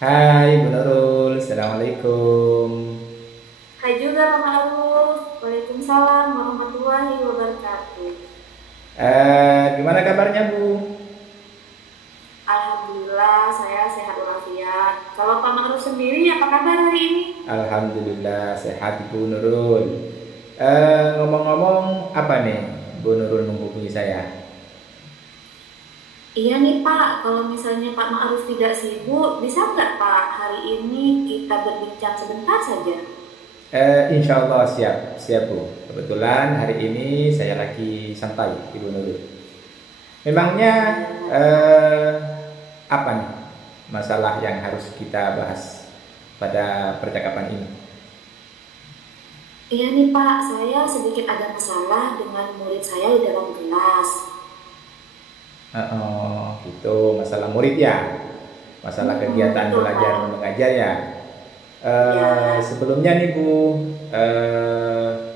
Hai Bu Nurul, Assalamualaikum. Hai juga Pak Ma'ruf. Waalaikumsalam warahmatullahi wabarakatuh. Gimana kabarnya Bu? Alhamdulillah saya sehat walafiat. Kalau Pak Ma'ruf sendiri apa kabar hari ini? Alhamdulillah sehat Bu Nurul. Ngomong-ngomong apa nih Bu Nurul menghubungi saya? Iya nih Pak, kalau misalnya Pak Ma'ruf tidak sibuk, bisa nggak Pak hari ini kita berbincang sebentar saja? Insya Allah siap, siap Bu. Kebetulan hari ini saya lagi santai Ibu Nurul. Memangnya Iya. eh, apa nih masalah yang harus kita bahas pada percakapan ini? Iya nih Pak, saya sedikit ada masalah dengan murid saya di dalam kelas. Gitu masalah murid ya, masalah kegiatan Betul belajar Pak. mengajar ya. Ya. Sebelumnya nih Bu,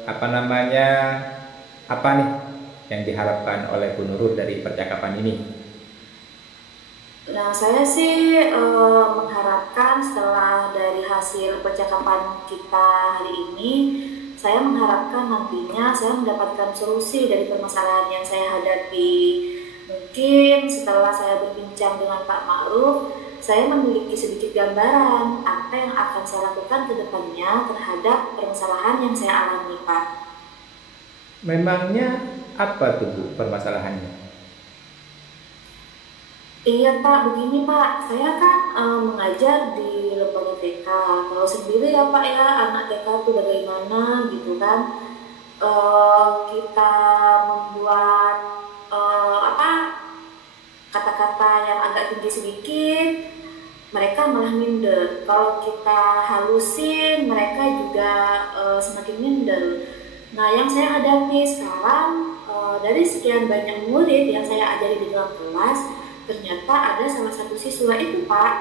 apa namanya, apa nih yang diharapkan oleh Bu Nurul dari percakapan ini? Nah, saya sih mengharapkan setelah dari hasil percakapan kita hari ini, saya mengharapkan nantinya saya mendapatkan solusi dari permasalahan yang saya hadapi. Mungkin setelah saya berbincang dengan Pak Ma'ruf, saya memiliki sedikit gambaran apa yang akan saya lakukan ke depannya terhadap permasalahan yang saya alami, Pak. Memangnya apa tuh Bu permasalahannya? Iya Pak, begini Pak, saya kan mengajar di lembaga TK. Kalau sendiri ya Pak ya, anak TK itu bagaimana gitu kan? Kita membuat apa kata-kata yang agak tinggi sedikit, mereka malah minder. Kalau kita halusin, mereka juga semakin minder. Nah, yang saya hadapi sekarang dari sekian banyak murid yang saya ajari di dalam kelas, ternyata ada salah satu siswa itu Pak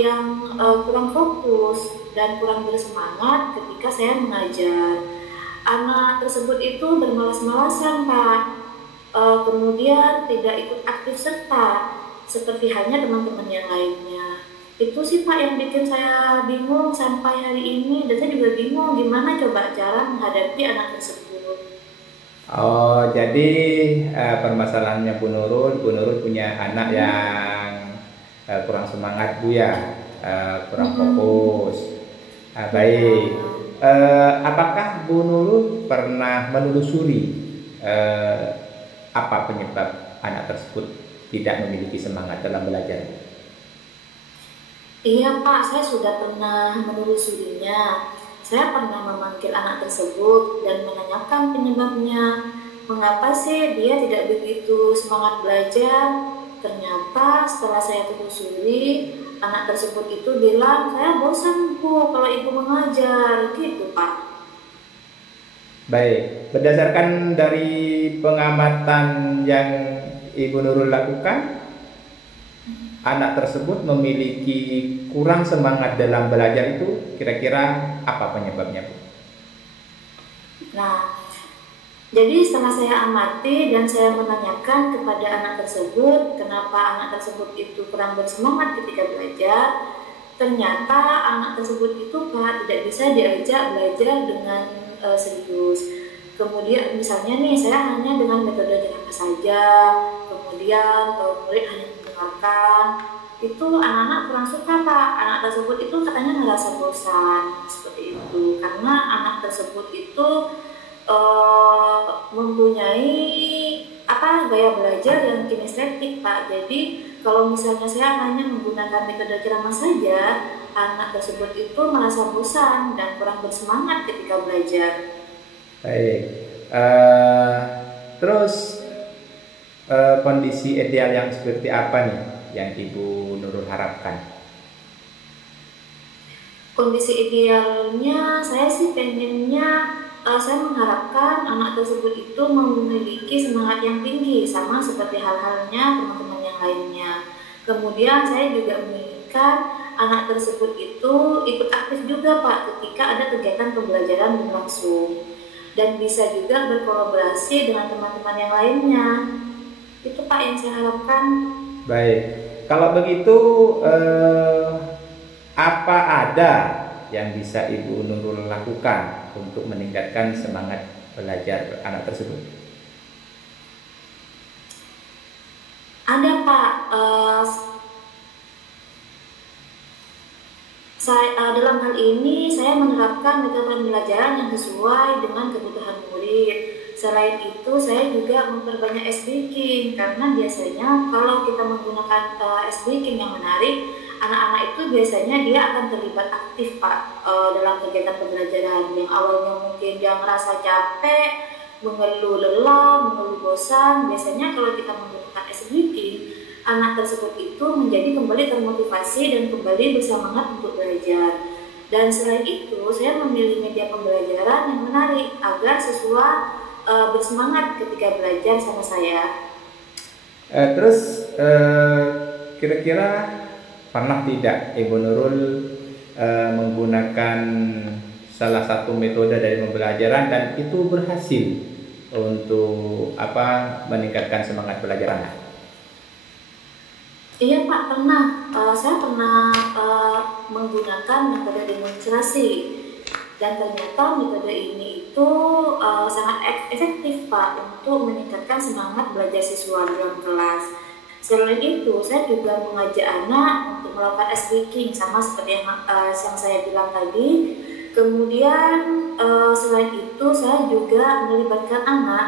yang kurang fokus dan kurang bersemangat ketika saya mengajar. Anak tersebut itu bermalas-malasan Pak, kemudian tidak ikut aktif serta seperti halnya teman-teman yang lainnya. Itu sih Pak yang bikin saya bingung sampai hari ini, dan saya juga bingung gimana coba cara menghadapi anak tersebut. Oh, jadi permasalahannya Bu Nurul punya anak yang kurang semangat Bu ya, kurang Mm-mm. fokus. Iya. Baik. Apakah Bu Nurul pernah menelusuri eh, apa penyebab anak tersebut tidak memiliki semangat dalam belajar? Iya Pak, saya sudah pernah menelusurinya. Saya pernah memanggil anak tersebut dan menanyakan penyebabnya. Mengapa sih dia tidak begitu semangat belajar? Ternyata setelah saya telusuri, anak tersebut itu bilang, saya bosan Bu kalau ibu mengajar, gitu Pak. Baik, berdasarkan dari pengamatan yang Ibu Nurul lakukan, anak tersebut memiliki kurang semangat dalam belajar itu kira-kira apa penyebabnya, Bu? Nah, jadi setelah saya amati dan saya menanyakan kepada anak tersebut, kenapa anak tersebut itu kurang bersemangat ketika belajar, ternyata anak tersebut itu Pak tidak bisa diajak belajar dengan serius. Kemudian misalnya nih saya hanya dengan metode nyerapa saja, kemudian murid hanya mendengarkan, itu anak-anak kurang suka Pak. Anak tersebut itu katanya merasa bosan seperti itu karena anak tersebut itu mempunyai apa gaya belajar yang kinestetik Pak. Jadi kalau misalnya saya hanya menggunakan metode ceramah saja, anak tersebut itu merasa bosan dan kurang bersemangat ketika belajar. Baik. Terus kondisi ideal yang seperti apa nih yang Ibu Nurul harapkan? Kondisi idealnya saya sih pengennya, saya mengharapkan anak tersebut itu memiliki semangat yang tinggi sama seperti hal-halnya teman-teman yang lainnya. Kemudian saya juga menginginkan anak tersebut itu ikut aktif juga Pak ketika ada kegiatan pembelajaran berlangsung dan bisa juga berkolaborasi dengan teman-teman yang lainnya. Itu Pak yang saya harapkan. Baik. Kalau begitu, apa ada yang bisa Ibu Nurul lakukan untuk meningkatkan semangat belajar anak tersebut? Ada Pak, dalam hal ini saya menerapkan metode pembelajaran yang sesuai dengan kebutuhan murid. Selain itu, saya juga memperbanyak S-Baking karena biasanya kalau kita menggunakan S-Baking yang menarik, anak-anak itu biasanya dia akan terlibat aktif Pak dalam kegiatan pembelajaran. Yang awalnya mungkin dia merasa capek, mengeluh lelah, mengeluh bosan, biasanya kalau kita menggunakan S-Baking, anak tersebut itu menjadi kembali termotivasi dan kembali bersemangat untuk belajar. Dan selain itu, saya memilih media pembelajaran yang menarik agar siswa bersemangat ketika belajar sama saya. Terus kira-kira pernah tidak Ibu Nurul menggunakan salah satu metode dari pembelajaran dan itu berhasil untuk meningkatkan semangat belajar anak? Iya Pak, pernah. Saya pernah menggunakan metode demonstrasi dan ternyata metode ini itu sangat efektif Pak untuk meningkatkan semangat belajar siswa dalam kelas. Selain itu, saya juga mengajak anak untuk melakukan S-Baking sama seperti yang saya bilang tadi. Kemudian selain itu, saya juga melibatkan anak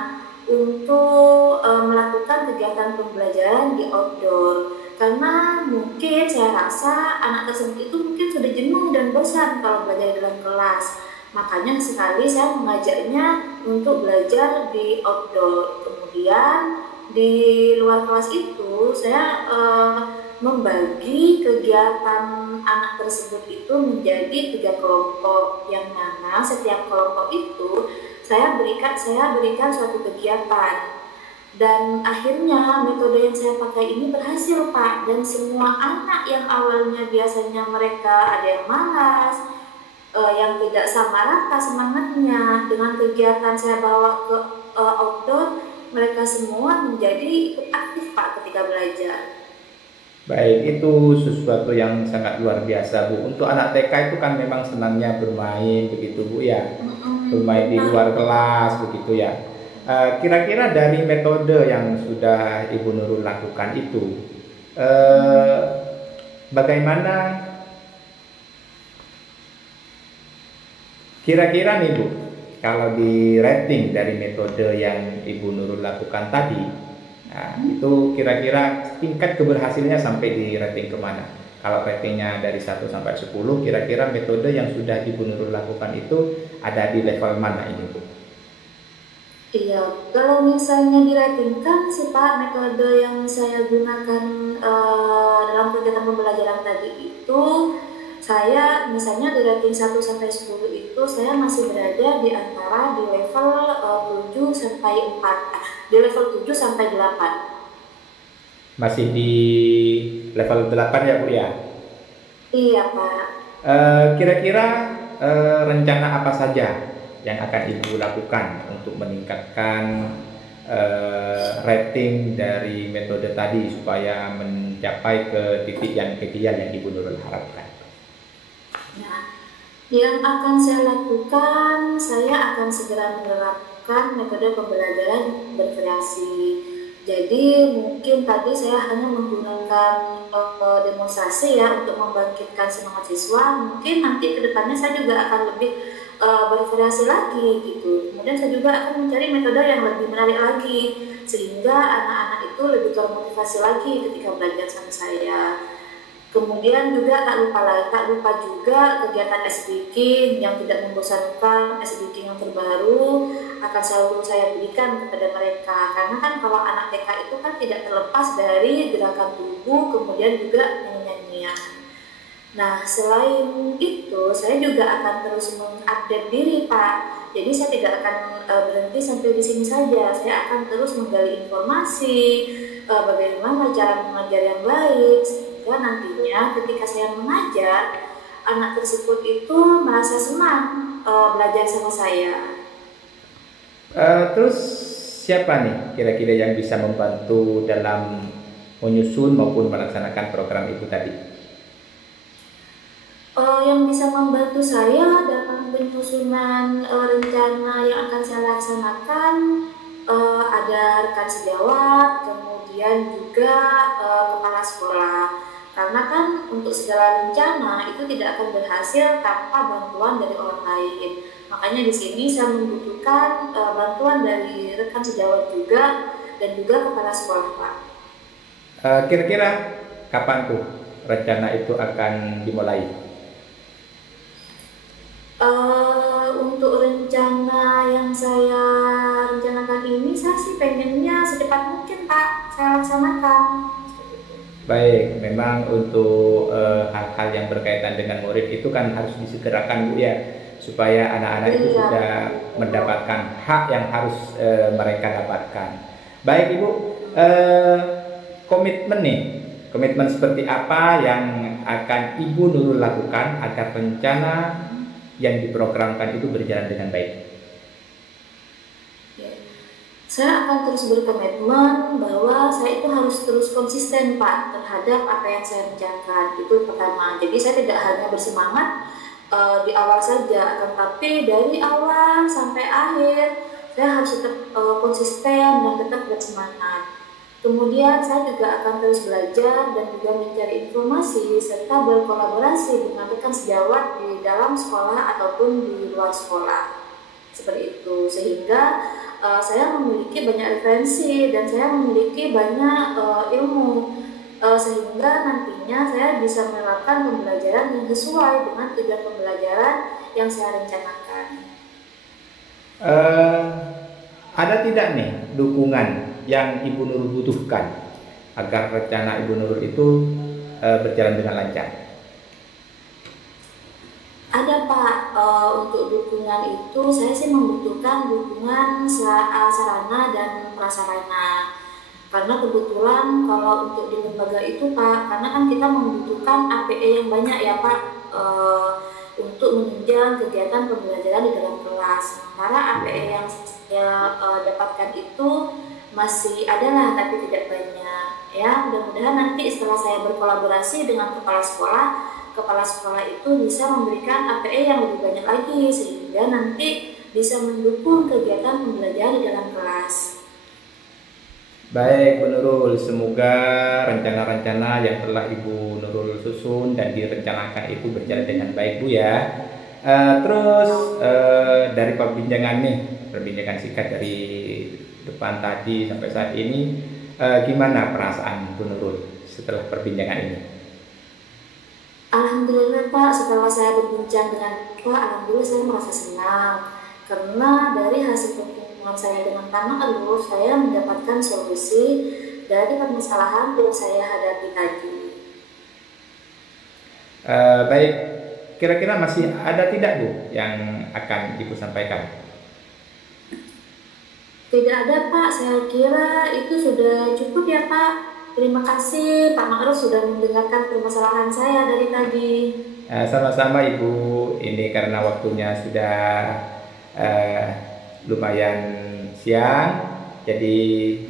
untuk melakukan kegiatan pembelajaran di outdoor. Karena mungkin saya rasa anak tersebut itu mungkin sudah jenuh dan bosan kalau belajar dalam kelas. Makanya sekali saya mengajaknya untuk belajar di outdoor. Kemudian di luar kelas itu saya membagi kegiatan anak tersebut itu menjadi 3 kelompok, yang mana setiap kelompok itu saya berikan suatu kegiatan. Dan akhirnya metode yang saya pakai ini berhasil Pak, dan semua anak yang awalnya biasanya mereka ada yang malas, yang tidak sama rata semangatnya, dengan kegiatan saya bawa ke outdoor, mereka semua menjadi ikut aktif Pak ketika belajar. Baik, itu sesuatu yang sangat luar biasa Bu. Untuk anak TK itu kan memang senangnya bermain begitu Bu ya, bermain di luar kelas begitu ya. Kira-kira dari metode yang sudah Ibu Nurul lakukan itu, bagaimana kira-kira nih Bu, kalau di rating dari metode yang Ibu Nurul lakukan tadi, nah, itu kira-kira tingkat keberhasilannya sampai di rating kemana? Kalau ratingnya dari 1 sampai 10, kira-kira metode yang sudah Ibu Nurul lakukan itu ada di level mana ini Bu? Iya, kalau misalnya diratingkan sih Pak, metode yang saya gunakan dalam kegiatan pembelajaran tadi itu, saya misalnya di rating 1 sampai 10 itu saya masih berada di antara di level 7 sampai 4, di level 7 sampai 8. Masih di level 8 ya Bu ya? Iya Pak. Kira-kira rencana apa saja yang akan Ibu lakukan untuk meningkatkan rating dari metode tadi supaya mencapai ke titik yang ideal yang Ibu Nurul harapkan? Nah, yang akan saya lakukan, saya akan segera menerapkan metode pembelajaran bervariasi. Jadi mungkin tadi saya hanya menggunakan demonstrasi ya untuk membangkitkan semangat siswa. Mungkin nanti kedepannya saya juga akan lebih bervariasi lagi gitu. Kemudian saya juga akan mencari metode yang lebih menarik lagi sehingga anak-anak itu lebih termotivasi lagi ketika belajar sama saya. Kemudian juga tak lupa juga kegiatan S-Baking yang tidak membosankan, S-Baking yang terbaru akan selalu saya berikan kepada mereka. Karena kan kalau anak TK itu kan tidak terlepas dari gerakan tubuh, kemudian juga nyanyi-nyanyian. Nah, selain itu, saya juga akan terus mengupdate diri, Pak. Jadi saya tidak akan berhenti sampai di sini saja. Saya akan terus menggali informasi, bagaimana cara mengajar yang baik, sehingga nantinya ketika saya mengajar, anak tersebut itu merasa senang belajar sama saya. Terus siapa nih kira-kira yang bisa membantu dalam menyusun maupun melaksanakan program itu tadi? Yang bisa membantu saya dalam penyusunan rencana yang akan saya laksanakan ada rekan sejawat, kemudian juga kepala sekolah. Karena kan untuk segala rencana itu tidak akan berhasil tanpa bantuan dari orang lain. Makanya di sini saya membutuhkan bantuan dari rekan sejawat juga dan juga kepala sekolah, Pak. Kira-kira kapan tuh rencana itu akan dimulai? Untuk rencana yang saya rencanakan ini, saya sih pengennya secepat mungkin, Pak, saya laksanakan. Baik, memang untuk hal-hal yang berkaitan dengan murid itu kan harus disegerakan Bu ya, supaya anak-anak itu Iya, sudah betul. mendapatkan hak yang harus mereka dapatkan. Baik Ibu, eh, komitmen nih, komitmen seperti apa yang akan Ibu Nurul lakukan agar rencana yang diprogramkan itu berjalan dengan baik? Ya. Saya akan terus berkomitmen bahwa saya itu harus terus konsisten, Pak, terhadap apa yang saya rencanakan. Itu pertama. Jadi saya tidak hanya bersemangat di awal saja, tetapi dari awal sampai akhir saya harus tetap konsisten dan tetap bersemangat. Kemudian saya juga akan terus belajar dan juga mencari informasi serta berkolaborasi dengan rekan sejawat di dalam sekolah ataupun di luar sekolah. Seperti itu, sehingga saya memiliki banyak referensi dan saya memiliki banyak ilmu, sehingga nantinya saya bisa menerapkan pembelajaran yang sesuai dengan tujuan pembelajaran yang saya rencanakan. Eh, ada tidak nih dukungan yang Ibu Nurul butuhkan agar rencana Ibu Nurul itu berjalan dengan lancar? Ada, Pak. Untuk dukungan itu saya sih membutuhkan dukungan sarana dan prasarana. Karena kebetulan kalau untuk di lembaga itu, Pak, karena kan kita membutuhkan APE yang banyak ya, Pak, untuk menunjang kegiatan pembelajaran di dalam kelas. Sementara APE yang saya dapatkan itu masih ada lah, tapi tidak banyak. Ya, mudah-mudahan nanti setelah saya berkolaborasi dengan kepala sekolah itu bisa memberikan APE yang lebih banyak lagi sehingga nanti bisa mendukung kegiatan pembelajaran di dalam kelas. Baik, Bu Nurul, semoga rencana-rencana yang telah Ibu Nurul susun dan direncanakan itu berjalan dengan baik, Bu ya. Dari perbincangan singkat dari depan tadi sampai saat ini, gimana perasaan Bu Nurul setelah perbincangan ini? Alhamdulillah, Pak, setelah saya berbincang dengan Pak, alhamdulillah saya merasa senang karena dari hasil pertemuan saya dengan Pak Ma'ruf, saya mendapatkan solusi dari permasalahan yang saya hadapi tadi. Baik, kira-kira masih ada tidak Bu yang akan Ibu sampaikan? Tidak ada, Pak, saya kira itu sudah cukup ya, Pak. Terima kasih Pak Ma'ruf sudah mendengarkan permasalahan saya dari tadi. Sama-sama Ibu, ini karena waktunya sudah eh, lumayan siang, jadi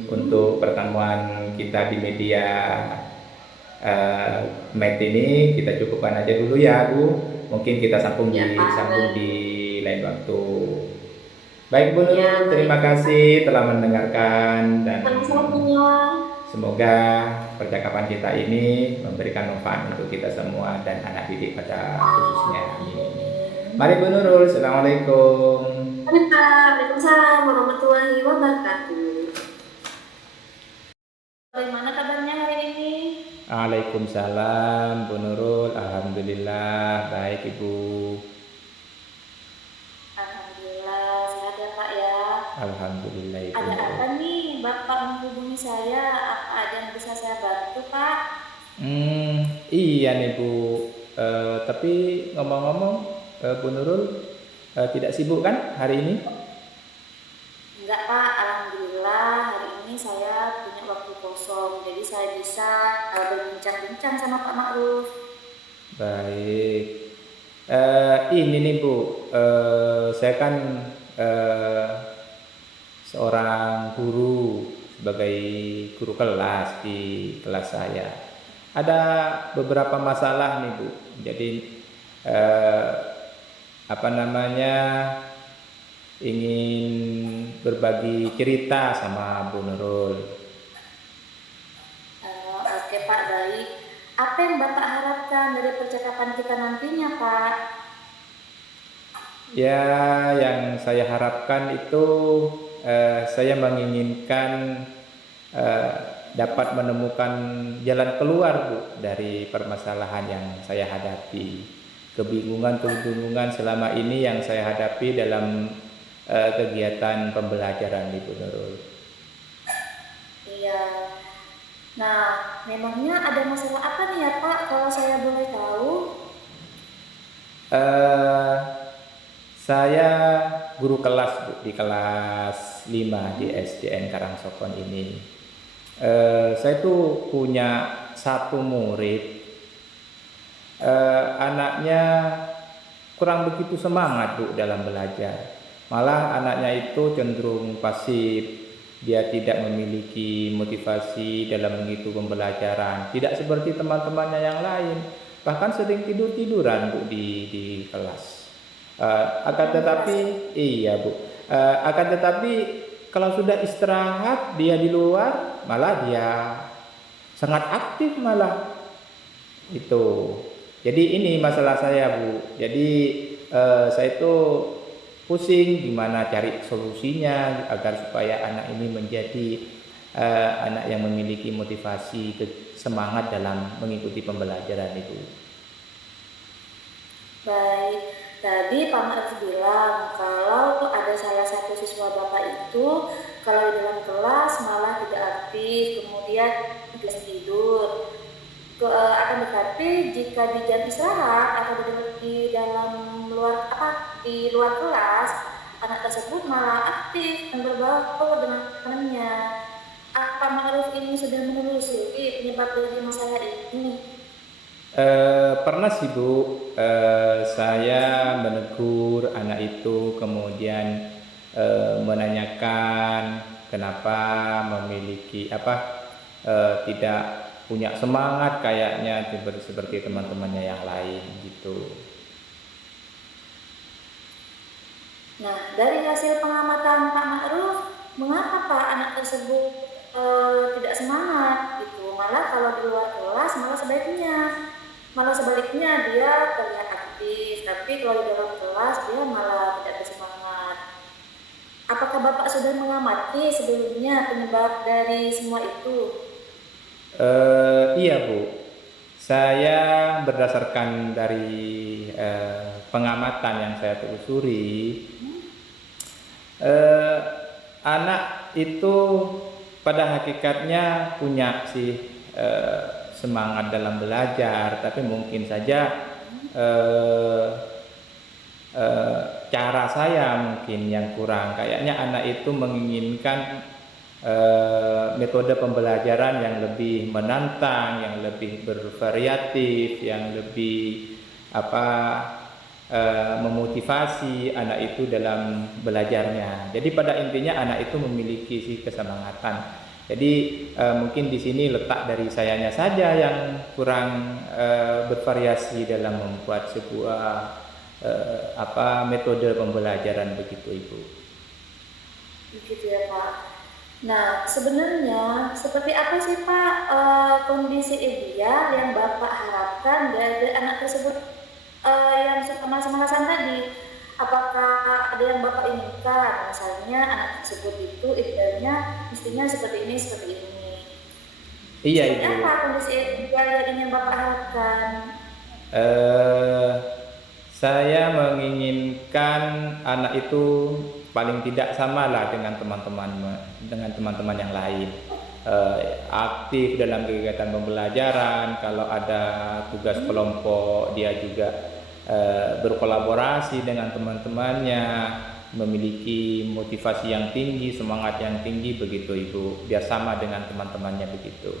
untuk pertemuan kita di media Meet ini kita cukupkan aja dulu ya Bu. Mungkin kita Ya, sambung Pak. di lain waktu. Baik Bu Ya, Nurul, baik. terima kasih telah mendengarkan dan Sama-sama. semoga percakapan kita ini memberikan manfaat untuk kita semua dan anak didik pada khususnya. Amin. Amin. Mari Bu Nurul, Assalamualaikum. Waalaikumsalam warahmatullahi wabarakatuh. Bagaimana kabarnya hari ini? Waalaikumsalam Bu Nurul, Alhamdulillah baik Ibu. Alhamdulillah sehat ya, Pak ya. Alhamdulillah Ibu Ada Nurul. apa nih Bapak menghubungi saya? Apa ada yang bisa saya bantu, Pak? Iya nih Bu. Tapi ngomong-ngomong, Bu Nurul tidak sibuk kan hari ini? Enggak, Pak. Alhamdulillah hari ini saya punya waktu kosong. Jadi saya bisa berbincang-bincang sama Pak Ma'ruf. Baik. Ini nih Bu, saya kan eh, seorang guru sebagai guru kelas di kelas saya. Ada beberapa masalah nih Bu. Jadi eh, apa namanya, ingin berbagi cerita sama Bu Nurul. Oke Pak, baik. Apa yang Bapak harapkan dari percakapan kita nantinya Pak? Ya, yang saya harapkan itu saya menginginkan eh, dapat menemukan jalan keluar, Bu, dari permasalahan yang saya hadapi. Kebingungan-kebingungan selama ini yang saya hadapi dalam kegiatan pembelajaran di Bu Nurul. Iya. Nah, memangnya ada masalah apa nih ya Pak, kalau saya boleh tahu? Eh, saya guru kelas, Bu, di kelas 5 di SDN Karangsokon ini. Saya tuh punya satu murid, anaknya kurang begitu semangat, Bu, dalam belajar. Malah anaknya itu cenderung pasif. Dia tidak memiliki motivasi dalam mengikuti pembelajaran. Tidak seperti teman-temannya yang lain. Bahkan sering tidur-tiduran, Bu, di kelas. Akan tetapi, iya, Bu. Akan tetapi kalau sudah istirahat dia di luar, malah dia sangat aktif malah itu. Jadi ini masalah saya, Bu. Jadi saya itu pusing gimana cari solusinya agar supaya anak ini menjadi anak yang memiliki motivasi, semangat dalam mengikuti pembelajaran itu. Baik, tadi Pak Marif bilang kalau ada salah satu siswa Bapak itu kalau di dalam kelas malah tidak aktif, kemudian tidak tidur. Akan tetapi jika di jam istirahat atau di dalam di luar kelas, anak tersebut malah aktif dan berbaur dengan temannya. Apa Ma'ruf ini sudah menelusuri penyebab dari masalah ini? Pernah sih, Bu, saya menegur anak itu, kemudian menanyakan kenapa memiliki tidak punya semangat kayaknya seperti teman-temannya yang lain gitu. Nah, dari hasil pengamatan Pak Ma'ruf, mengapa Pak anak tersebut tidak semangat gitu? Malah kalau di luar kelas malah sebaliknya dia terlihat aktif, tapi kalau di dalam kelas dia malah tidak bersemangat. Apakah Bapak sudah mengamati sebelumnya penyebab dari semua itu? Iya, Bu. Saya berdasarkan dari pengamatan yang saya telusuri, anak itu pada hakikatnya punya sih semangat dalam belajar, tapi mungkin saja cara saya mungkin yang kurang. Kayaknya anak itu menginginkan metode pembelajaran yang lebih menantang, yang lebih bervariatif, yang lebih memotivasi anak itu dalam belajarnya. Jadi pada intinya anak itu memiliki si kesemangatan. Jadi mungkin di sini letak dari sayanya saja yang kurang bervariasi dalam membuat sebuah metode pembelajaran begitu, Ibu. Begitu ya Pak. Nah, sebenarnya seperti apa sih Pak kondisi ideal yang Bapak harapkan dari anak tersebut yang masa-masa tadi? Apakah ada yang Bapak inginkan? Misalnya anak tersebut itu idealnya mestinya seperti ini, seperti ini. Iya, Seperti Ibu. apa kondisi ideal yang ingin Bapak harapkan? Saya menginginkan anak itu paling tidak samalah dengan teman-teman yang lain. Aktif dalam kegiatan pembelajaran. Kalau ada tugas kelompok, dia juga berkolaborasi dengan teman-temannya, memiliki motivasi yang tinggi, semangat yang tinggi begitu, Ibu. Biar sama dengan teman-temannya begitu.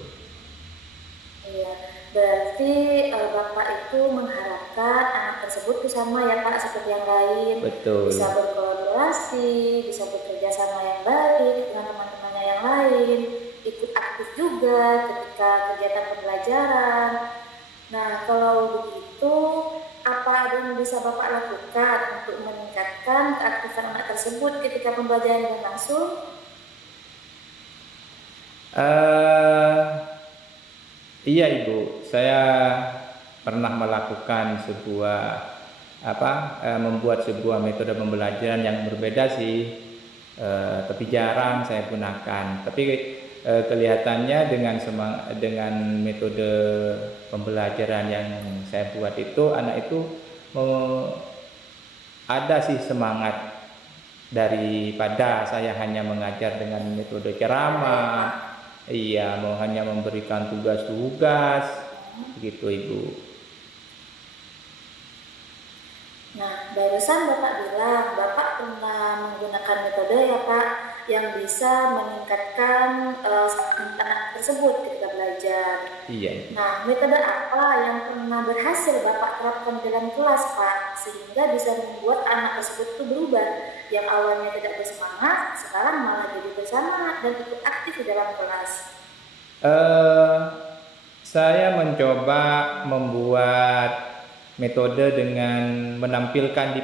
Iya, berarti Bapak itu mengharapkan anak tersebut itu sama ya Pak seperti yang lain, Betul. bisa berkolaborasi, bisa bekerja sama yang baik dengan teman-temannya yang lain, ikut aktif juga ketika kegiatan pembelajaran. Nah, kalau begitu, apa ada yang bisa Bapak lakukan untuk meningkatkan keaktifan anak tersebut ketika pembelajaran berlangsung? Eh, iya Ibu, saya pernah melakukan membuat sebuah metode pembelajaran yang berbeda sih, tapi jarang saya gunakan. Tapi kelihatannya dengan metode pembelajaran yang saya buat itu, anak itu ada sih semangat daripada saya hanya mengajar dengan metode ceramah. Iya, mau hanya memberikan tugas-tugas, begitu Ibu. Nah, barusan Bapak bilang Bapak pernah menggunakan metode ya Pak, yang bisa meningkatkan anak tersebut ketika belajar. Iya. Nah, metode apa yang pernah berhasil Bapak terapkan dalam kelas Pak, sehingga bisa membuat anak tersebut itu berubah, yang awalnya tidak bersemangat, sekarang malah jadi bersemangat dan ikut aktif di dalam kelas? Eh, saya mencoba membuat metode dengan menampilkan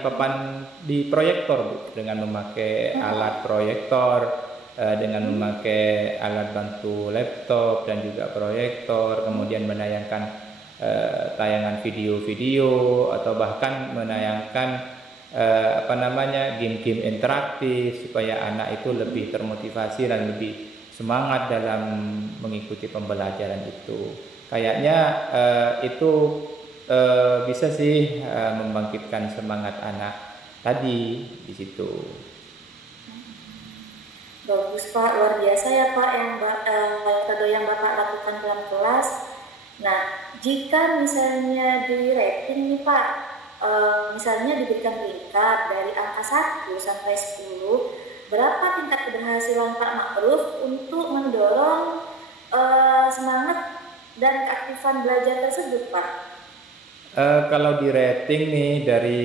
di proyektor, Bu, dengan memakai alat proyektor, dengan memakai alat bantu laptop dan juga proyektor, kemudian menayangkan tayangan video-video atau bahkan menayangkan game-game interaktif supaya anak itu lebih termotivasi dan lebih semangat dalam mengikuti pembelajaran itu. Kayaknya itu bisa sih membangkitkan semangat anak tadi di situ. Bagus Pak, luar biasa ya Pak metode yang Bapak lakukan dalam kelas. Nah, jika misalnya di rating nih Pak, misalnya diberikan peringkat dari angka 1 sampai 10, berapa tingkat keberhasilan Pak Ma'ruf untuk mendorong semangat dan keaktifan belajar tersebut Pak? Kalau di rating nih dari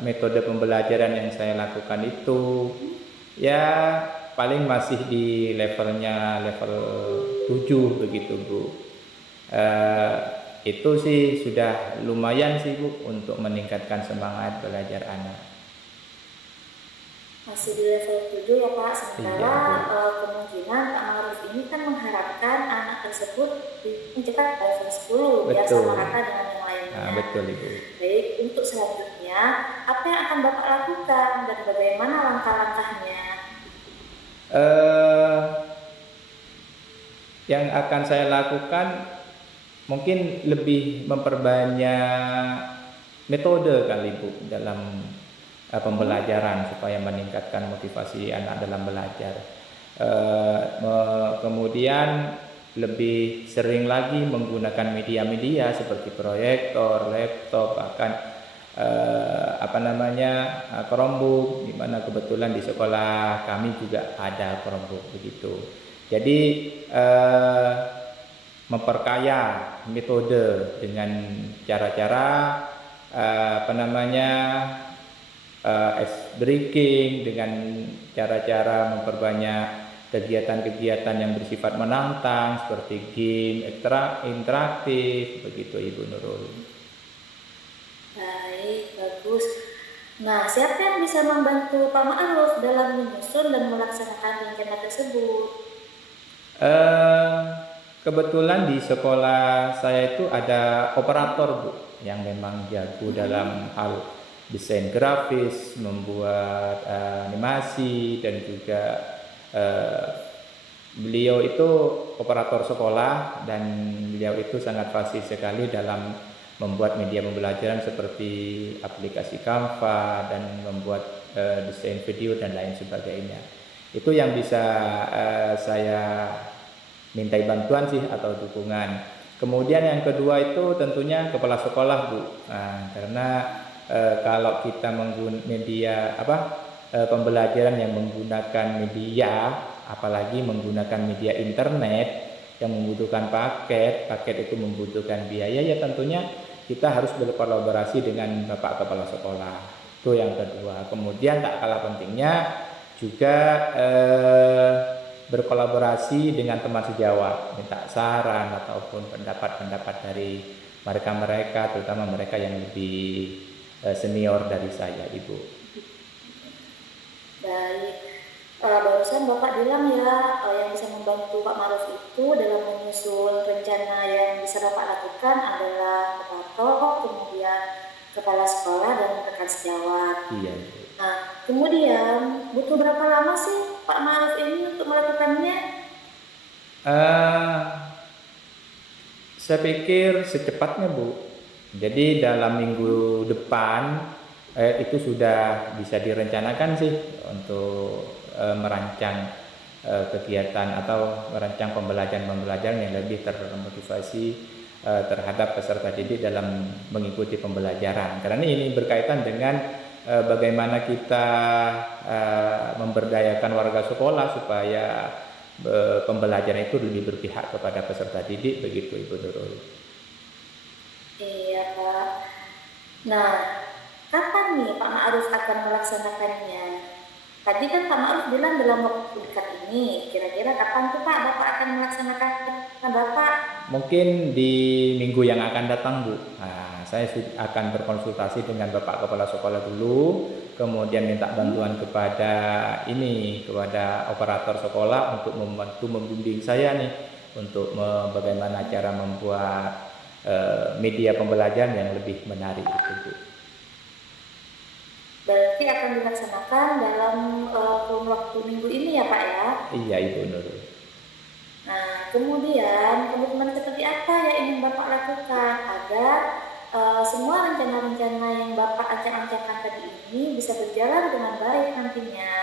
metode pembelajaran yang saya lakukan itu, ya paling masih di level 7 begitu Bu. Itu sih sudah lumayan sih Bu untuk meningkatkan semangat belajar anak. Masih di level 7 ya Pak, sementara Iya, kemungkinan Pak Ma'ruf ini kan mengharapkan anak tersebut mencetak level 10 biar betul. sama rata dengan yang lainnya. Nah, betul Ibu. Baik, untuk selanjutnya apa yang akan Bapak lakukan dan bagaimana langkah-langkahnya? Yang akan saya lakukan mungkin lebih memperbanyak metode kali Bu dalam pembelajaran supaya meningkatkan motivasi anak dalam belajar. Kemudian lebih sering lagi menggunakan media-media seperti proyektor, laptop, bahkan Chromebook, di mana kebetulan di sekolah kami juga ada Chromebook begitu. Jadi memperkaya metode dengan cara-cara ice breaking, dengan cara-cara memperbanyak kegiatan-kegiatan yang bersifat menantang seperti game interaktif begitu Ibu Nurul. Baik, bagus. Nah, siapa yang bisa membantu Pak Ma'ruf dalam menyusun dan melaksanakan rencana tersebut? Kebetulan di sekolah saya itu ada operator Bu yang memang jago dalam hal desain grafis, membuat animasi, dan juga beliau itu operator sekolah dan beliau itu sangat fasih sekali dalam membuat media pembelajaran seperti aplikasi Canva dan membuat desain video dan lain sebagainya. Itu yang bisa saya mintai bantuan sih atau dukungan. Kemudian yang kedua itu tentunya kepala sekolah Bu. Nah, karena kalau kita menggunakan pembelajaran yang menggunakan media, apalagi menggunakan media internet yang membutuhkan paket itu membutuhkan biaya, ya tentunya kita harus berkolaborasi dengan Bapak Kepala Sekolah. Itu yang kedua. Kemudian tak kalah pentingnya juga berkolaborasi dengan teman sejawat, minta saran ataupun pendapat-pendapat dari mereka-mereka, terutama mereka yang lebih senior dari saya, Ibu. Baik. Barusan Bapak bilang ya, yang bisa membantu Pak Maruf itu dalam menyusun rencana yang bisa Bapak lakukan adalah operator, kemudian kepala sekolah dan rekan sejawat. Iya, Ibu. Nah, kemudian butuh berapa lama sih Pak Maruf ini untuk melakukannya? Saya pikir secepatnya, Bu. Jadi dalam minggu depan itu sudah bisa direncanakan sih untuk merancang kegiatan atau merancang pembelajaran yang lebih termotivasi terhadap peserta didik dalam mengikuti pembelajaran. Karena ini berkaitan dengan bagaimana kita memberdayakan warga sekolah supaya pembelajaran itu lebih berpihak kepada peserta didik, begitu Ibu Nurul. Iya Pak. Nah, kapan nih Pak Ma'ruf akan melaksanakannya? Tadi kan Pak Ma'ruf bilang dalam waktu dekat ini. Kira-kira kapan tuh Pak Bapak akan melaksanakan Bapak? Mungkin di minggu yang akan datang, Bu. Nah, saya akan berkonsultasi dengan Bapak Kepala Sekolah dulu, kemudian minta bantuan kepada operator sekolah untuk membantu membimbing saya nih untuk bagaimana cara membuat media pembelajaran yang lebih menarik itu, Bu. Berarti akan dilaksanakan dalam kurun waktu minggu ini ya Pak ya? Iya, Ibu Nurul. Nah, kemudian komitmen seperti apa yang ingin Bapak lakukan agar semua rencana-rencana yang Bapak ancang-ancangkan tadi ini bisa berjalan dengan baik nantinya?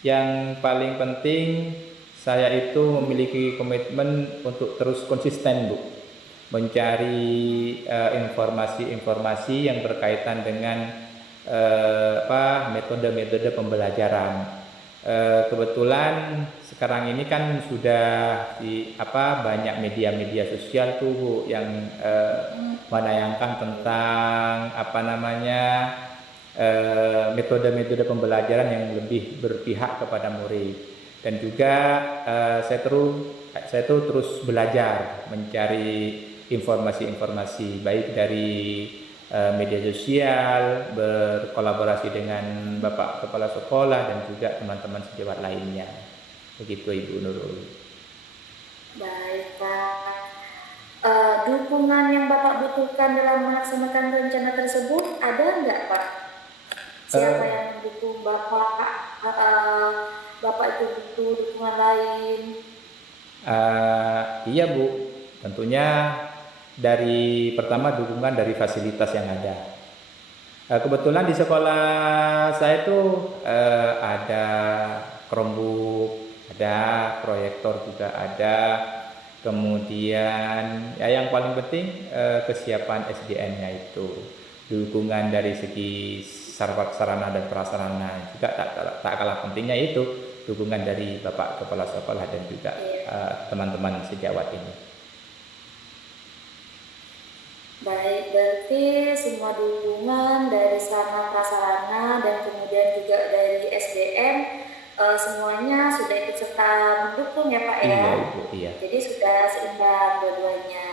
Yang paling penting saya itu memiliki komitmen untuk terus konsisten, Bu, mencari informasi-informasi yang berkaitan dengan metode-metode pembelajaran. Kebetulan sekarang ini kan sudah banyak media-media sosial tuh, Bu, yang menayangkan tentang metode-metode pembelajaran yang lebih berpihak kepada murid. Dan juga saya tuh terus belajar mencari informasi-informasi baik dari media sosial, berkolaborasi dengan Bapak Kepala Sekolah dan juga teman-teman sejawat lainnya. Begitu Ibu Nurul. Baik Pak. Dukungan yang Bapak butuhkan dalam melaksanakan rencana tersebut ada nggak Pak? Siapa yang mendukung Bapak? Bapak itu butuh dukungan lain? Iya, Bu, tentunya pertama dukungan dari fasilitas yang ada. Kebetulan di sekolah saya tuh ada Chromebook, ada proyektor juga ada, kemudian yang paling penting kesiapan SDM-nya itu, dukungan dari segi sarana dan prasarana juga tak kalah pentingnya itu dukungan dari Bapak Kepala Sekolah dan juga teman-teman sejawat ini. Baik, berarti semua dukungan dari sarana prasarana dan kemudian juga dari SDM semuanya sudah ikut serta mendukung ya Pak ya? Iya, Ibu, iya. Jadi sudah seimbang dua-duanya.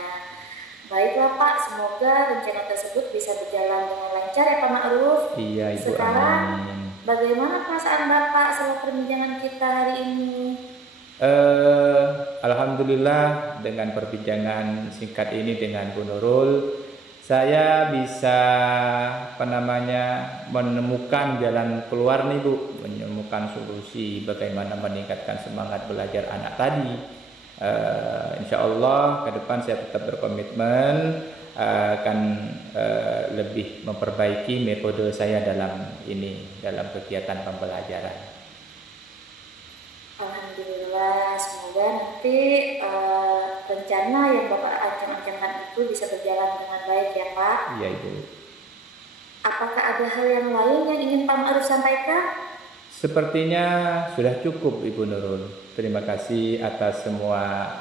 Baiklah Pak, semoga rencana tersebut bisa berjalan dengan lancar ya Pak Ma'ruf. Iya, Ibu. Sekarang Amin. bagaimana perasaan Bapak setelah perbincangan kita hari ini? Alhamdulillah dengan perbincangan singkat ini dengan Bu Nurul, saya bisa menemukan jalan keluar nih, Bu, menemukan solusi bagaimana meningkatkan semangat belajar anak tadi. Insya Allah ke depan saya tetap berkomitmen akan lebih memperbaiki metode saya dalam kegiatan pembelajaran. Alhamdulillah, semoga nanti rencana yang Bapak ancang-ancangkan itu bisa berjalan dengan baik ya Pak. Iya, Ibu. Apakah ada hal yang lain yang ingin Pak Ma'ruf sampaikan? Sepertinya sudah cukup, Ibu Nurul. Terima kasih atas semua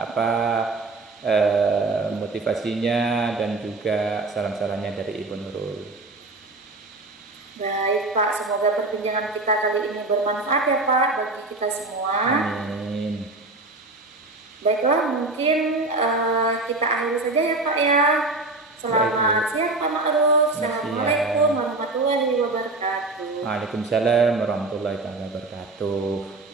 motivasinya dan juga saran-sarannya dari Ibu Nurul. Baik Pak, semoga perbincangan kita kali ini bermanfaat ya Pak bagi kita semua. Amin. Baiklah, mungkin akhiri saja ya Pak ya. Selamat siang Pak Ma'ruf. Assalamualaikum warahmatullahi wabarakatuh. Waalaikumsalam warahmatullahi wabarakatuh.